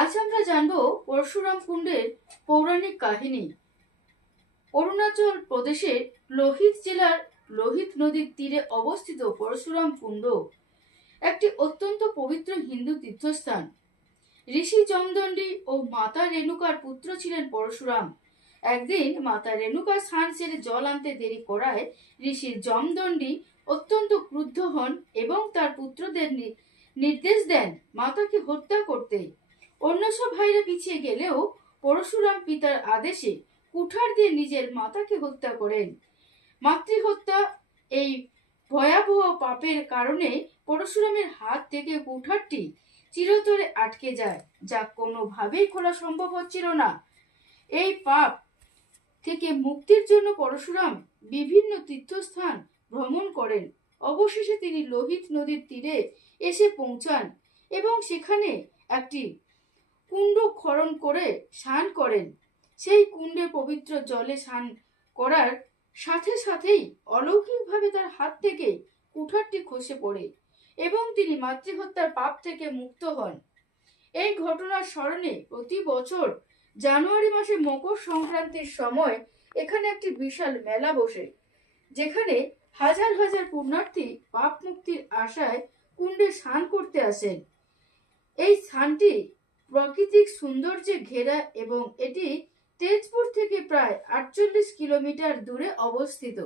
আজ আমরা জানবো পরশুরাম কুণ্ডের পৌরাণিক কাহিনী। অরুণাচল প্রদেশের লোহিত জেলার লোহিত নদীর তীরে অবস্থিত পরশুরাম কুণ্ড একটি অত্যন্ত পবিত্র হিন্দু তীর্থস্থান। ঋষি জমদণ্ডী ও মাতা রেণুকার পুত্র ছিলেন পরশুরাম। একদিন মাতা রেণুকা স্নান সেরে জল আনতে দেরি করায় ঋষি জমদণ্ডী অত্যন্ত ক্রুদ্ধ হন এবং তার পুত্রদের নির্দেশ দেন মাতাকে হত্যা করতে। অন্য সব ভাইরা পিছিয়ে গেলেও পরশুরাম পিতার আদেশে কুঠার দিয়ে নিজের মাতাকে হত্যা করেন। মাতৃহত্যা এই ভয়াবহ পাপের কারণে পরশুরামের হাত থেকে কুঠারটি চিরতরে আটকে যায়, যা কোনোভাবেই খোলা সম্ভব হচ্ছিল না। এই পাপ থেকে মুক্তির জন্য পরশুরাম বিভিন্ন তীর্থস্থান ভ্রমণ করেন। অবশেষে তিনি লোহিত নদীর তীরে এসে পৌঁছান এবং সেখানে একটি কুণ্ড খনন করে স্নান করেন। সেই কুণ্ডে পবিত্র জলে স্নান করার সাথে সাথেই অলৌকিকভাবে তার হাত থেকে কুঠারটি খসে পড়ে এবং তিনি মাতৃহত্যার পাপ থেকে মুক্ত হন। এই ঘটনার স্মরণে প্রতি বছর জানুয়ারি মাসে মকর সংক্রান্তির সময় এখানে একটি বিশাল মেলা বসে, যেখানে হাজার হাজার পুণ্যার্থী পাপ মুক্তির আশায় কুণ্ডে স্নান করতে আসেন। এই স্থানটি প্রাকৃতিক সৌন্দর্যে ঘেরা এবং এটি তেজপুর থেকে প্রায় 48 কিলোমিটার দূরে অবস্থিত।